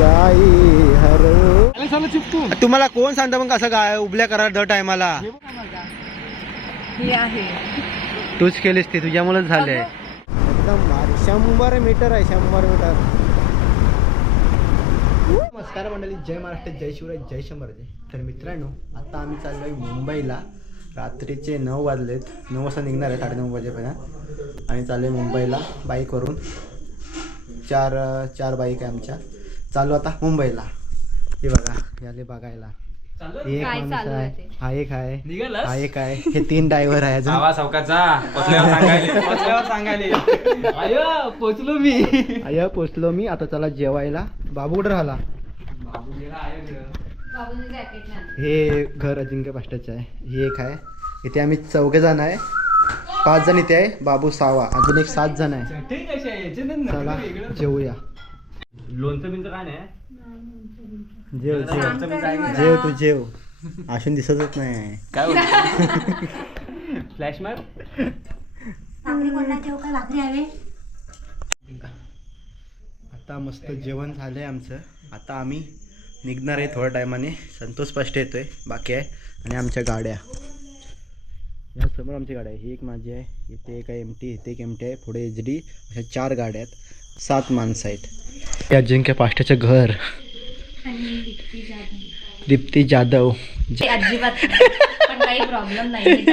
जाई हर. तुम्हाला कोण सांगता मग कसं काय उभल्या करा दर टायमाला? तूच केलीस ते, तुझ्यामुळेच झाले. एकदम भारी. 100 मीटर आहे, 100 मीटर. नमस्कार मंडळी, जय महाराष्ट्र, जय शिवराय, जय शंभराजे. तर मित्रांनो, आता आम्ही चाललोय मुंबईला. रात्रीचे 9 वाजलेत. 9 वाजता निघणार आहे, 9:30 वाजेपर्यंत. आणि चाललोय मुंबईला बाईकवरून. चार बाईक आहे आमच्या. चालू आता मुंबईला. हे बघा, याले बघायला एक माणूस आहे, हा एक आहे, हा एक आहे, हे 3 ड्रायव्हर आहे. पोचलो मी. आता चला जेवायला. बाबू कुठे राहिला? हे घर अजिंक्य पाष्टाचं आहे. हे एक आहे. इथे आम्ही 4 जण आहे. 5 जण इथे आहे. बाबू 6वा. अजून एक 7 जण आहे. चला जेवूया. लोणचं बिंचं काय नाही. जेव जेव तू जेव. असून दिसतच नाही काय फ्लॅश मार. आता मस्त जेवण झालंय आमचं. आता आम्ही निघणार आहे थोड्या टायमाने. संतोष पाष्ट येतोय, बाकी आहे. आणि आमच्या गाड्या या समोर आमची गाड्या आहे. ही एक माझी आहे, इथे एक आहे एमटी, इथे एक एमटी आहे, पुढे HD. अशा 4 गाड्या आहेत. 7 माणसं आहेत. हे अजिंक्य पाष्टाचं घर. दीप्ती जाधव. अजिबात पण काही प्रॉब्लेम नाही.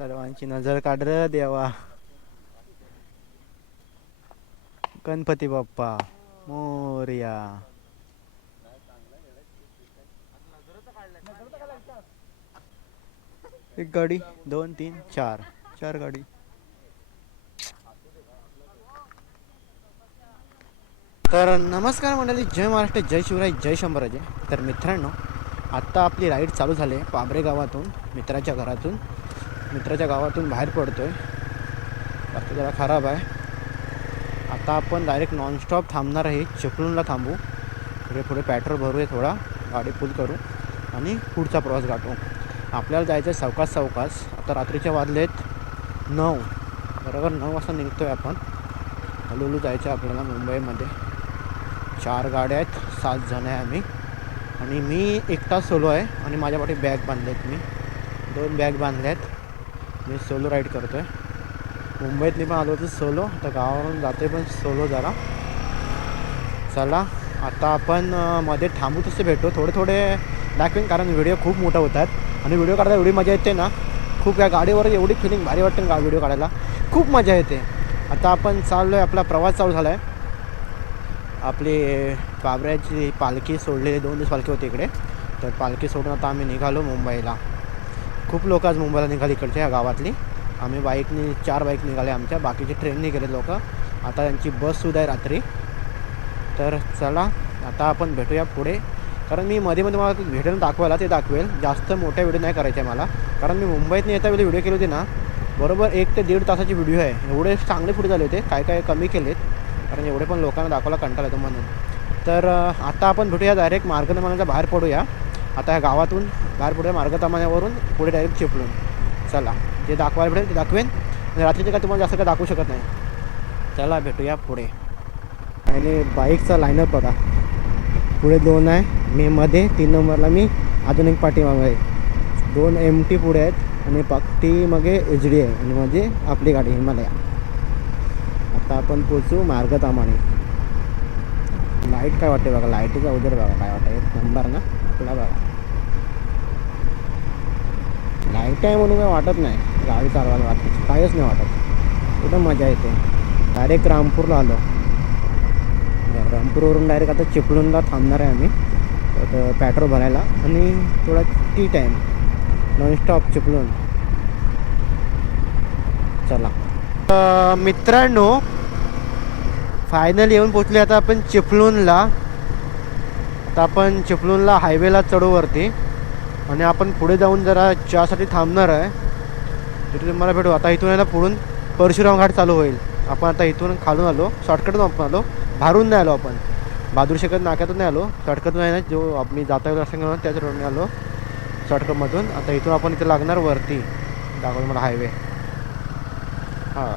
सर्वांची नजर काढ र देवा. गणपती बाप्पा मोरया. एक गाडी, 2 3 4 गाडी. तर नमस्कार मंडळी, जय महाराष्ट्र, जय शिवराय, जय शंभराजे. तर मित्रांनो, आत्ता आपली राईड चालू झाली आहे पाबरे गावातून. मित्राच्या गावातून बाहेर पडतोय. रस्ता जरा खराब आहे. आता आपण डायरेक्ट नॉनस्टॉप थांबणार आहे. चिपळूणला थांबू. पुढे पेट्रोल भरूया, थोडा गाडी फुल करू आणि पुढचा प्रवास गाठू. आपल्याला जायचं आहे सावकाश. आता रात्रीच्या वाजलेत 9. बरोबर 9 वाजता निघतो आहे आपण. हळूहळू जायचं आपल्याला मुंबईमध्ये. 4 गाड्या आहेत, 7 जण आहे आम्ही. आणि मी एकटा सोलो आहे. आणि माझ्या पाठी बॅग बांधलेत. मी 2 बॅग बांधल्यात. मी सोलो राईड करतो आहे. मुंबईतली पण आलो होतो सोलो. आता गावावरून जाते पण सोलो जरा. चला आता आपण मध्ये थांबू, तसे भेटू. थोडे दाखवेन, कारण व्हिडिओ खूप मोठा होतात. आणि व्हिडिओ काढायला एवढी मजा येते ना. खूप या गाडीवर एवढी फिलिंग भारी वाटते ना, व्हिडिओ काढायला खूप मजा येते. आता आपण चाललो आहे, आपला प्रवास चालू झाला आहे. आपली बाबऱ्याची पालखी सोडलेली, 2 दिवस पालखी होती इकडे. तर पालखी सोडून आता आम्ही निघालो मुंबईला. खूप लोक आज मुंबईला निघाली इकडच्या ह्या गावातली. आम्ही बाईकनी 4 बाईक निघाले आमच्या. बाकीचे ट्रेनने गेले लोक. आता त्यांची बससुद्धा आहे रात्री. तर चला आता आपण भेटूया पुढे. कारण मी मध्ये मला व्हिडिओ दाखवायला ते दाखवेल. जास्त मोठ्या व्हिडिओ नाही करायचे मला. कारण मी मुंबईतनं येता वेळी व्हिडिओ केले होते ना, बरोबर 1 ते 1.5 तासाची व्हिडिओ आहे. एवढे चांगले पुढे झाले होते. काय कमी केलेत, कारण एवढे पण लोकांना दाखवायला कंटाळा येतो म्हणून. तर आता आपण भेटूया डायरेक्ट मार्गतमान्याच्या बाहेर पडूया. आता ह्या गावातून बाहेर पडूया मार्गतमान्यावरून. पुढे डायरेक्ट चिपळूण. चला, जे दाखवायला भेटेल ते दाखवेन. आणि रात्रीचे काय तुम्हाला जास्त काय दाखवू शकत नाही. चला भेटूया पुढे. आणि बाईकचा लाईनअप बघा. पुढे 2 आहे, मी मध्ये. 3 नंबरला मी, अजून एक पाठीमागे आहे. 2 MT पुढे आहेत आणि पाठीमागे HD आहे. आणि म्हणजे आपली गाडी हिमालया. आता आपण पोचू मार्गतामाने. लाईट काय वाटते बघा, लाईटीचा उजेड बघा काय वाटतं. 1 नंबर ना आपला बघा. लाईट आहे म्हणून काय वाटत नाही गाडी चालवायला. वाटत काहीच नाही वाटत. एकदम मजा येते. डायरेक्ट रामपूरला आलो. रामपूरवरून डायरेक्ट आता चिपळूणला थांबणार आहे आम्ही. तर पेट्रोल भरायला आणि थोडा टी टाईम. नॉनस्टॉप चिपळूण. चला मित्रांनो, फायनली येऊन पोचले आता आपण चिपळूणला. आता आपण चिपळूणला हायवेला चढू वरती. आणि आपण पुढे जाऊन जरा चहासाठी थांबणार आहे. तिथे तुम्हाला भेटू. आता इथून आहे ना पुढून परशुराम घाट चालू होईल. आपण आता इथून खालून आलो, शॉर्टकटून आपण आलो, भारून नाही आलो आपण, बहादूरशेखर नाक्यातून नाही आलो, शॉर्टकटून आहे ना जो मी जाता रस्ता घेऊन त्याच रोडने आलो शॉर्टकटमधून. आता इथून आपण इथे लागणार वरती, दाखवतो मला हायवे. हां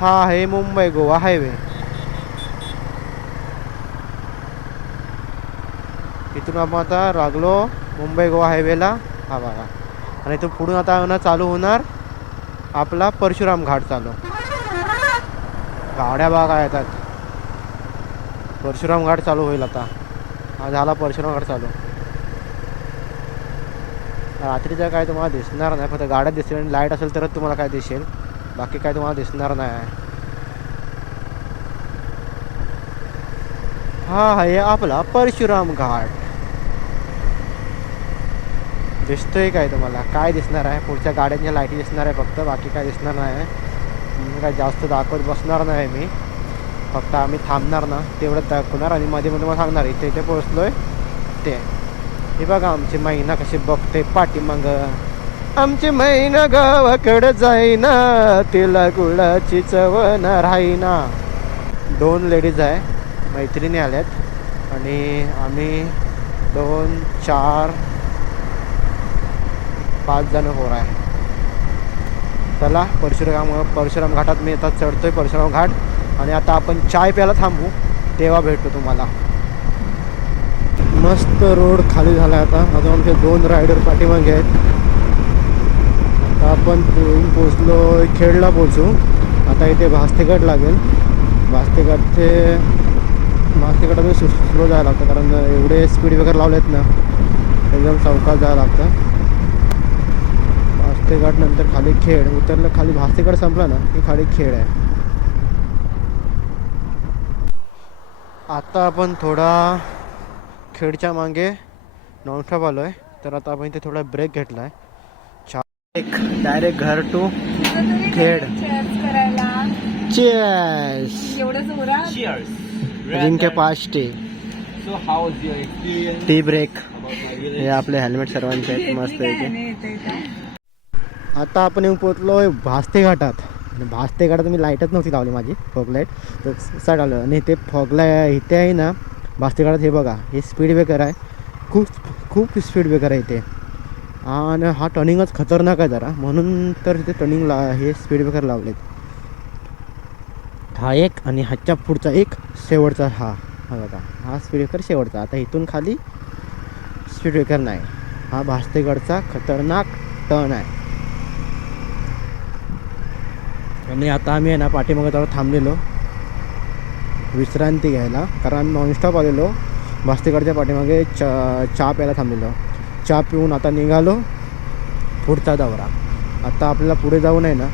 हा आहे मुंबई गोवा हायवे. इथून आपण आता लागलो मुंबई गोवा हायवेला. हा बघा. आणि इथून पुढून आता ना चालू होणार आपला परशुराम घाट चालू. गाड्या बघा येतात. परशुराम घाट चालू होईल आता. हा झाला परशुराम घाट चालू. रात्रीचा काय तुम्हाला दिसणार नाही, फक्त गाड्या दिसतील आणि लाईट असेल तरच तुम्हाला काय दिसेल, बाकी काय तुम्हाला दिसणार नाही. हा आहे आपला परशुराम घाट. दिसतोय काय तुम्हाला? काय दिसणार आहे? पुढच्या गाड्यांच्या लाईटी दिसणार आहे फक्त, बाकी काय दिसणार नाही. काय जास्त दाखवत बसणार नाही मी, फक्त आम्ही थांबणार ना तेवढंच दाखवणार आणि मध्ये मध्ये मला सांगणार इथे इथे पोहोचलोय ते. हे बघा आमची मैना कशी बघते पाठीमाग. आमची मैना गावाकडे जाईना, तिला गुळाची चव राहीना. 2 लेडीज आहे, मैत्रिणी आल्यात आणि आम्ही 2 4 5 जण पोरं आहे. चला परशुराम घाटात मी आता चढतोय परशुराम घाट. आणि आता आपण चाय प्यायला थांबू, तेव्हा भेटतो तुम्हाला. मस्त रोड खाली झाला आहे आता. अजून आमचे 2 रायडर पाठीमागे आहेत. आता आपण पोचलो खेडला पोचू. आता इथे भास्तेगड लागेल. भास्तेगडातून स्लो जायला लागतं, कारण एवढे स्पीड वगैरे लावलेत ना, एकदम सावकाश जायला लागतं. भास्तेगड नंतर खाली खेड उतरलं. खाली भास्तेगड संपला ना की खाली खेड आहे. आता आपण थोडा खेडच्या मागे नॉनस्टॉप आलो आहे, तर आता आपण इथे थोडा ब्रेक घेतला आहे. डायरेक्ट घर टू खेड. चीयर्स. जिनके पास tea. So how was your experience? Tea break. About my हे आपले हेल्मेट सर्वांचे आहेत मस्त इथे. आता आपण येऊन पोचलो भास्ते घाटात. भास्ते घाटात मी लाईटच नव्हती लावली माझी, फॉग लाईट, तर साईड आलो. आणि ते फॉग लाईट इथे आहे ना भास्ते घाटात. हे बघा, हे स्पीड ब्रेकर आहे. खूप स्पीड ब्रेकर आहे इथे. आणि हा टर्निंगच खतरनाक आहे जरा, म्हणून तर इथे टर्निंगला हे स्पीड ब्रेकर लावलेत. हा एक आणि ह्याच्या पुढचा एक शेवटचा. हा बघा, हा स्पीड ब्रेकर शेवटचा. आता इथून खाली स्पीड ब्रेकर नाही. हा भास्तेगडचा खतरनाक टर्न आहे. आणि आता आम्ही आहे ना पाठीमागे जरा थांबलेलो विश्रांती घ्यायला, कारण नॉनस्टॉप आलेलो भास्तेगडच्या पाठीमागे. चहा प्यायला थांबलेलो. चहा पिऊन आता निघालो पुढचा दौरा. आता आपल्याला पुढे जाऊन आहे ना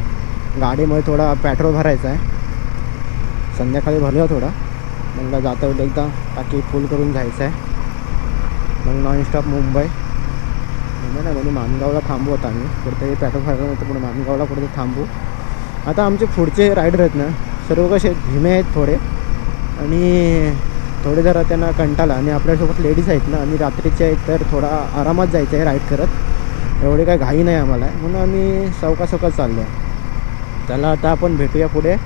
गाडीमध्ये थोडा पेट्रोल भरायचा आहे. संध्याकाळी भरलं थोडा, मग जाता येईल एकदा टाकी फुल करून जायचं आहे. मग नॉनस्टॉप मुंबई नाही म्हणजे माणगावला थांबू. आता आम्ही कुठेतरी पेट्रोल भरल्यानंतर पुढे माणगावला कुठेतरी थांबू. आता आमचे पुढचे रायडर आहेत ना सर्व कसे धीमे आहेत थोडे, आणि थोडे जरा त्यांना कंटाळा. आणि आपल्यासोबत लेडीज आहेत ना, आणि रात्रीचे आहेत तर थोडा आरामात जायचं आहे राईड करत. एवढे काय घाई नाही आम्हाला, म्हणून आम्ही सावकाश चाललो आहे. त्याला आता आपण भेटूया पुढे.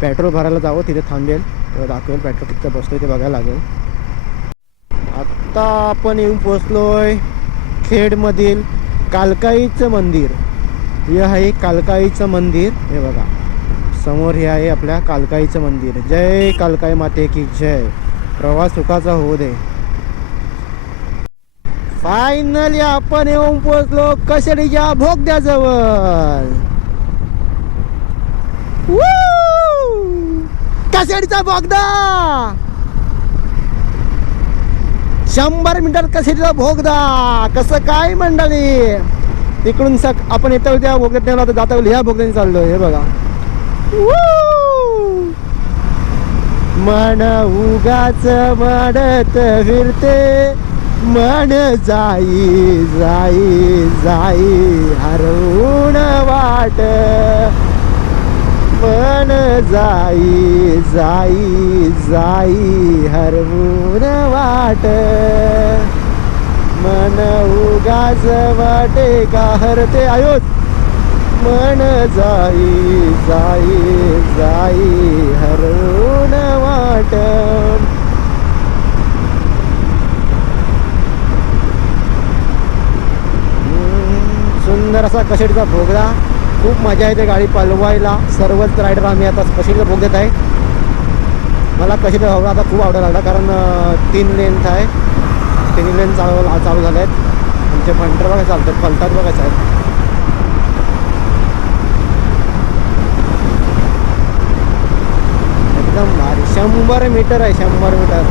पेट्रोल भरायला जावं, तिथे थांबेल तेव्हा दाखवेल पेट्रोल किती बसतोय ते बघायला लागेल. आत्ता आपण येऊन पोचलो आहे खेडमधील कालकाईचं मंदिर. हे आहे कालकाईचं मंदिर. हे बघा समोर हे आहे आपल्या कालकाईचं मंदिर. जय कालकाई माते की जय. प्रवास सुखाचा होऊ दे. फायनली आपण येऊन पोहोचलो कशेडीच्या भोगद्याजवळ. कशेडीचा बोगदा 100 मीटर कशेडीचा बोगदा. कसं काय मंडळी, तिकडून आपण येतो त्या बोगद्यात नेला तर जाता ह्या बोगद्याने चाललो. हे बघा मन उगाच म्हणत फिरते, मन जाई जाई जाई हरवून वाट. मन जाई जाई जाई हरवून वाट. मन मन उगाच वाटे का हरते आयोत मन जाई जाई जाई हरवून वाट. सुंदर असा कशेडीचा बोगदा. खूप मजा येते गाडी पलवायला. सर्वच रायडर आम्ही आता कशेडीचा बोग देत आहे. मला कशेडीचा बोगदा आता खूप आवडायला लागला कारण 3 लेन्स आहे. 3 लेन चालू झाले आहेत. आमचे फंटर बघा चालतात पलतात बघा साहेब. एकदम भारी. 100 मीटर आहे 100 मीटर.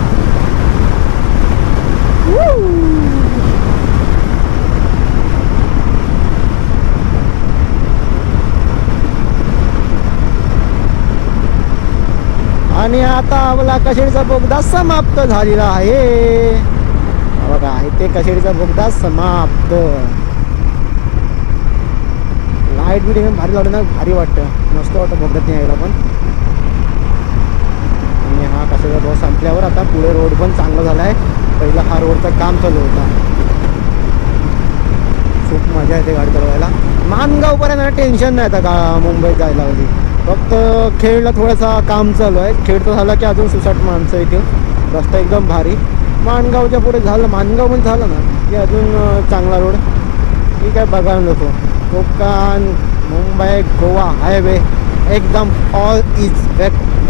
आणि आता आपला कशेडीचा बोगदा समाप्त झालेला आहे. बघा इथे कशेडीचा बोगदा समाप्त. लाईट बिटिंग भारी लावलं ना भारी वाटतं. मस्त वाटतं बोगद्यात यायला पण. आणि हा कशेडीचा बोगदा संपल्यावर आता पुढे रोड पण चांगला झाला आहे. पहिला हा रोडचं काम चालू होता. खूप मजा येते गाडी चालवायला. माणगावपर्यंत टेन्शन नाही आता मुंबईत जायला हवी. फक्त खेडला थोडासा काम चालू आहे. खेड तो झाला की अजून 60 माणसं येतील. रस्ता एकदम भारी. माणगावच्या पुढे झालं माणगाव पण झालं ना की अजून चांगला रोड. ठीक आहे बघायला नको. कोकण मुंबई गोवा हायवे एकदम ऑल इज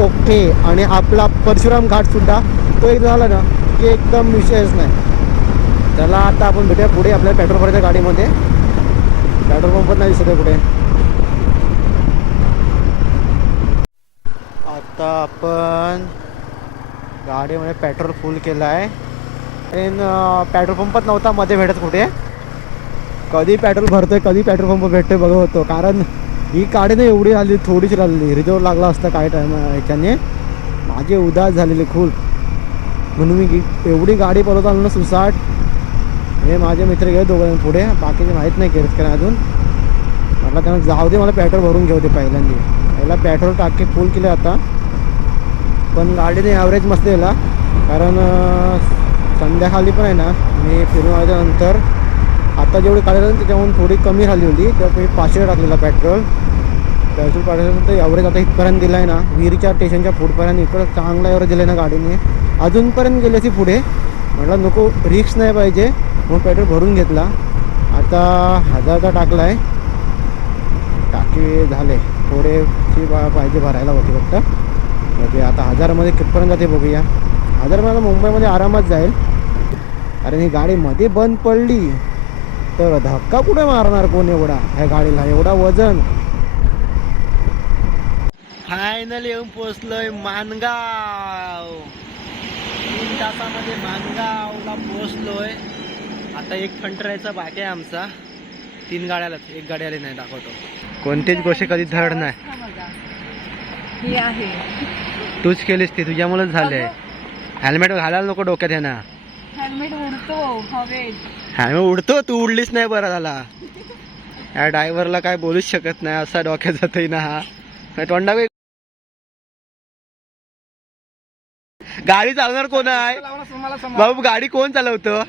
ओके. आणि आपला परशुराम घाटसुद्धा तो एक झाला ना की एकदम विषयच नाही. त्याला आता आपण भेटूया पुढे आपल्याला पेट्रोल भरायच्या गाडीमध्ये. पेट्रोल पंपच नाही दिसत आहे पुढे. आता आपण गाडीमध्ये पेट्रोल फुल केलं आहे. पेट्रोल पंपच नव्हता मध्ये भेटत कुठे. कधी पेट्रोल भरतोय कधी पेट्रोल पंप भेटतोय बघत होतो. कारण ही गाडी नाही एवढी आली थोडीशी राहिली. रिझर्व लागला असता काय टाईम ह्याच्याने. माझी उदास झालेली खूप. म्हणून मी एवढी गाडी पळवत आलो ना 60. हे माझे मित्र गेले दोघं पुढे. बाकीचे माहीत नाही केलं कारण अजून. म्हटलं त्यांना जाऊ दे मला पेट्रोल भरून घेऊ दे पहिला पेट्रोल टाकी फुल केले आता. पण गाडीने ॲव्हरेज मस्त दिला कारण संध्याकाळी पण आहे ना मी फिरून आल्यानंतर आता जेवढी काढली त्याच्याहून थोडी कमी राहिली होती. तर मी 500 टाकलेला पेट्रोल टाकल्यानंतर ॲव्हरेज आता इथपर्यंत दिला आहे ना. विहिरीच्या स्टेशनच्या पुढपर्यंत इकडं चांगला ॲव्हरेज दिला आहे ना गाडीने. अजूनपर्यंत गेली अशी पुढे. म्हटलं नको रिक्स नाही पाहिजे मग पेट्रोल भरून घेतला. आता 1000चा टाकला आहे. टाकी झाले थोडे पाहिजे भरायला होते फक्त. बघूया आता 1000मध्ये कितपर्यंत जाते बघूया. 1000 मला मुंबईमध्ये आरामात जाईल. कारण ही गाडी मध्ये बंद पडली तर धक्का कुठे मारणार कोण एवढा ह्या गाडीला एवढा वजन. फायनली येऊन पोचलोय माणगाव. 3 तासामध्ये माणगावला पोचलोय. आता एक फंटरायचा बाकी आहे आमचा. 3 गाड्याला 1 गाडी आली नाही दाखवतो. कोणतीच गोष्ट कधी धड नाही. ही आहे तूच केलीस ती तुझ्यामुळेच झाले. हेल्मेट घालायला नको डोक्यात आहे ना. हेल्मेट उडतो हवेत. हेल्मेट उडतो तू उडलीच नाही बरं झाला. या ड्रायव्हरला काय बोलूच शकत नाही असा डोक्यात जातोय ना हा. तोंडा गाडी चालवणार कोण आहे बाबू. गाडी कोण चालवतं.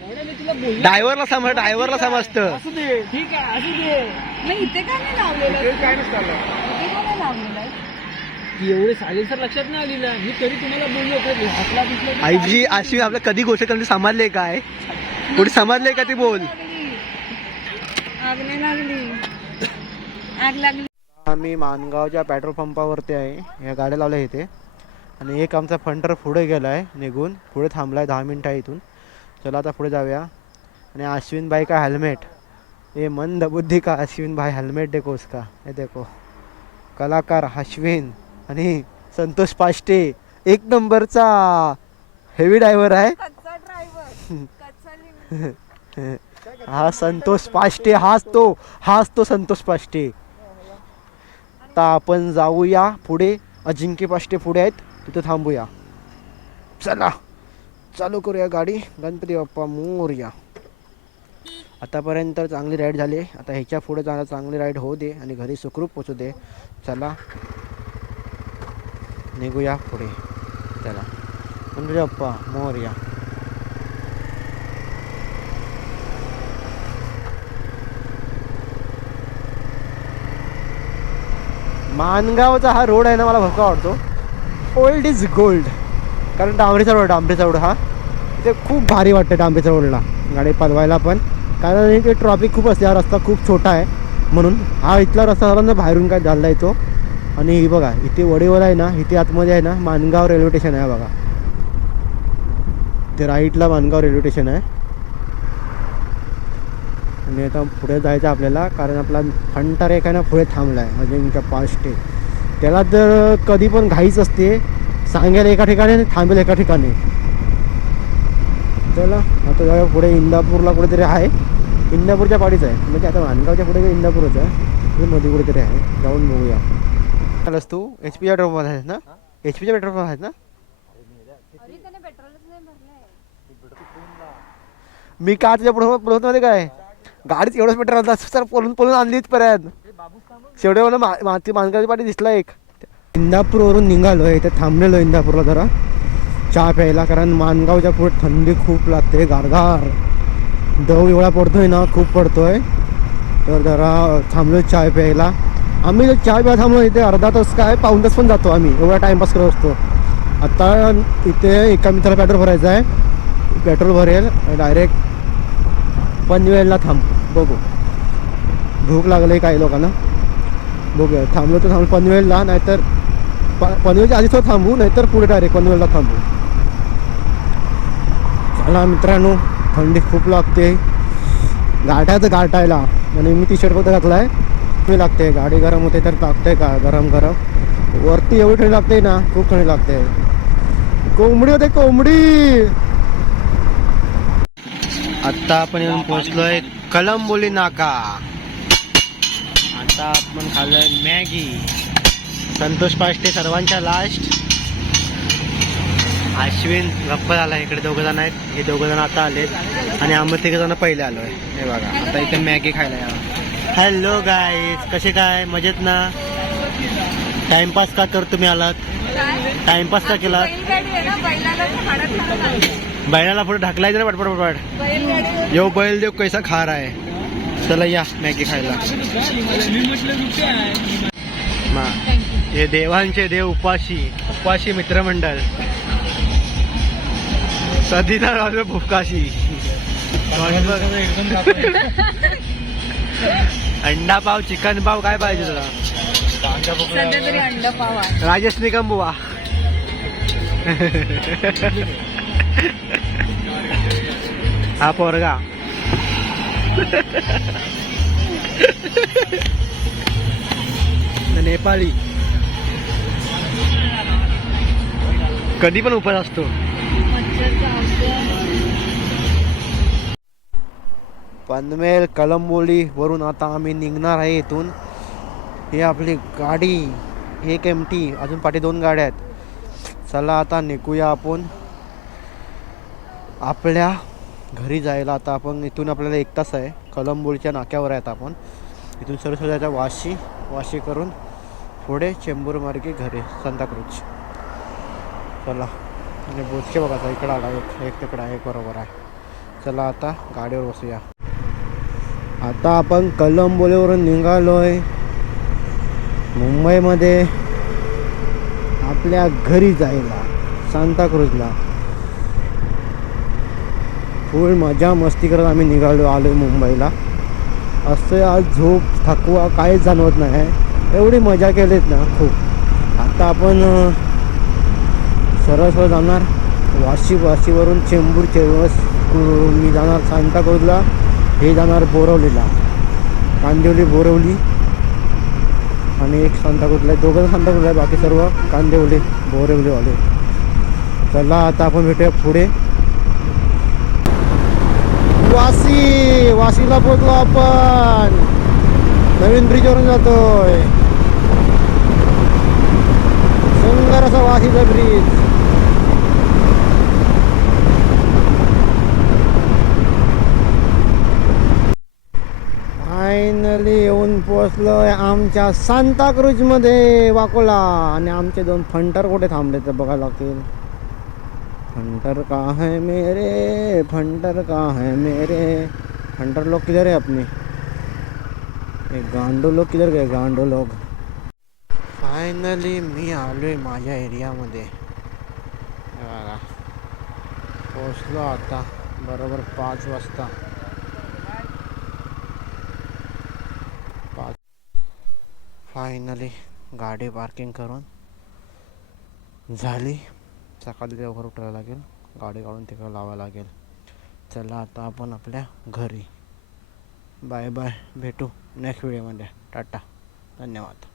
ड्रायव्हरला समजतं. ठीक आहे असू दे. नाही इथे काय नाही लावलेलं. इथे काय नाही लावलेलं आहे. एवढे सायलेन्सर लक्षात नाही आलेला. मी तरी तुम्हाला बोललो आईजी अशी आपल्या कधी गोष्ट कधी समजले काय कुठे समजले का ती बोल. आग नाही लागली. आग लागली. आम्ही माणगावच्या पेट्रोल पंपावरती आहे. ह्या गाड्या लावल्या इथे. आणि एक आमचा फंटर पुढे गेला आहे निघून. पुढे थांबला आहे 10 मिनटं आहे इथून. चला आता पुढे जाऊया. आणि अश्विन भाई का हेल्मेट. ये मंद बुद्धी का अश्विन भाई हेल्मेट देखो उसका. हे देखो कलाकार अश्विन. आणि संतोष पाष्टे 1 नंबरचा हेवी ड्रायव्हर आहे. हा संतोष पाष्टे. हाच तो संतोष पाष्टे. आता आपण जाऊया पुढे. अजिंक्य पाष्टे पुढे आहेत तिथे थांबूया. चला चालू करूया गाडी. गणपती बाप्पा मोरया. आतापर्यंत चांगली राईड झाली. आता ह्याच्या पुढे जाणं चांगली राईड होऊ दे आणि घरी सुखरूप पोचू दे. चला निघूया पुढे. चला गणपती बाप्पा मोरया. मानगावचा हा रोड आहे ना, मला भरपूर आवडतो. Old is gold. कारण डांबरीचा रोड हा इथे खूप भारी वाटतं डांबरीच्या रोडला गाडी पळवायला पण. कारण इथे ट्रॉफिक खूप असते, हा रस्ता खूप छोटा आहे म्हणून. हा इथला रस्ता झाला ना बाहेरून काय झाला येतो. आणि ही बघा इथे वडीवर आहे ना, इथे आतमध्ये आहे ना मानगाव रेल्वे स्टेशन आहे बघा. ते राईटला मानगाव रेल्वे स्टेशन आहे. आणि आता पुढे जायचं आपल्याला, कारण आपला फंटार एक आहे ना पुढे थांबला आहे अजिंक्य पास्ट. त्याला जर कधी पण घाईच असते, सांगेल एका ठिकाणी आणि थांबेल एका ठिकाणी. चला आता जाऊया पुढे. इंदापूरला कुठेतरी आहे, इंदापूरच्या पाडीच आहे म्हणजे आता मानगावच्या पुढे इंदापूरच आहे, ते मध्ये कुठेतरी आहे. जाऊन बघूया. चालस तू एच पीच्या पेट्रोलमध्ये आहेस ना? एच पीच्या पेट्रोलमध्ये आहेस ना? मी का तुझ्या पुढे मध्ये काय गाडीच एवढंच पेट्रोल सर पळून आणलीच परत. शेवटे मला मानगावची पाठी दिसला एक. इंदापूरवरून निघालो, इथे थांबलेलो इंदापूरला जरा चहा प्यायला. कारण मानगावच्या पुढे थंडी खूप लागते, गारगार दव एवढा पडतोय ना, खूप पडतोय. तर जरा थांबलो चहा प्यायला. आम्ही चहा प्यायला थांबलो इथे अर्धा तास काय पाऊण तास पण जातो आम्ही, एवढा टाईमपास करत असतो. आता इथे एका मित्राला पेट्रोल भरायचं आहे, पेट्रोल भरेल डायरेक्ट पनवेलला थांब. बघू भूक लागली काही लोकांना, बघूया. थांबलो तर थांबलो पनवेलला, नाहीतर पनवेलच्या आधीच थांबू, नाहीतर पुढे डायरेक्ट पनवेलला थांबू. चला मित्रांनो, थंडी खूप लागते गाठायचं गाठायला. आणि मी टी शर्ट कोणता घातला आहे, थंडी लागते. गाडी गरम होते तर लागते का गरम वरती एवढी थंडी लागते ना, खूप थंडी लागते. कोंबडी होते कोंबडी. आत्ता आपण येऊन पोहोचलोय कलंबोली नाका. आता आपण खाल्लोय मॅगी. संतोष पाष्टे सर्वांच्या लास्ट. अश्विन गप्प झाला. इकडे 2 जण आहेत, हे 2 जण आता आलेत आणि आम्ही 3 जण पहिले आलोय. हे बघा आता इथे मॅगी खायला या. हॅलो गाईज, कसे काय मजेत ना? टाइमपास का कर तुम्ही आलात? टाइमपास का केला? बैलाला पुढे ढकलायचं ना पटपट. यो बैल देव कैसा खा रहा है. चला या मॅगी खायला. हे देवांचे देव उपाशी मित्रमंडळ सदीना राजू भुकाशी. अंडा पाव, चिकन पाव, काय पाहिजे तुला? सध्या तरी अंडा पाव आहे. राजेश निकम बुवा. हा पोरगा नेपाळी कधी पण उपास असतो. पनवेल कलंबोली वरून आता आम्ही निघणार आहे इथून. ही आपली गाडी 1 MT, अजून पाठी 2 गाड्या आहेत. चला आता निघूया आपण आपल्या घरी जायला. आता आपण इथून आपल्याला 1 तास आहे, कलंबोलीच्या नाक्यावर आहेत आपण. इथून सरळ जायचं वाशी करून पुढे चेंबूर मार्गे घरी सांताक्रूज. चला आणि बोचके बघा इकडं आला एक तिकडं आहे, बरोबर आहे. चला आता गाडीवर बसूया. आता आपण कलंबोलीवरून निघालोय मुंबईमध्ये आपल्या घरी जायला, सांताक्रूजला. फुल मजा मस्ती करत आम्ही आलोय मुंबईला. असं आज झोप थकवा काहीच जाणवत नाही, एवढी मजा केलीत ना खूप. आता आपण सरळ जाणार वाशीवरून चेंबूर. मी जाणार सांताक्रूजला, हे जाणार बोरवलीला. कांदिवली बोरवली आणि एक सांताक्रूजला. 2 जण सांताक्रूजला आहे, बाकी सर्व कांदिवली बोरवलीवाले. चला आता आपण भेटूया पुढे. वाशीला पोहोचलो आपण. नवीन ब्रिजवरून जातोय. सुंदर असा वाशीचा ब्रिज. फायनली येऊन पोहोचलोय आमच्या सांताक्रूजमध्ये वाकोला. आणि आमचे 2 फंटर कुठे थांबले तर बघायला लागतील. फंटर कहाँ है मेरे, फंटर कहाँ है मेरे. फंटर लोग किधर है अपने? गांडो लोग किधर गए? गांडो लोग फायनली मी आलो आहे माझ्या एरियामध्ये. हे बघा, पोचलो आता बरोबर 5 वाजता. 5 फायनली गाडी पार्किंग करून झाली. सकाळी लवकर उठायला लागेल, गाडी काढून तिकडं लावायला लागेल. चला आता आपण आपल्या घरी. बाय बाय, भेटू नेक्स्ट व्हिडिओमध्ये. टाटा, धन्यवाद.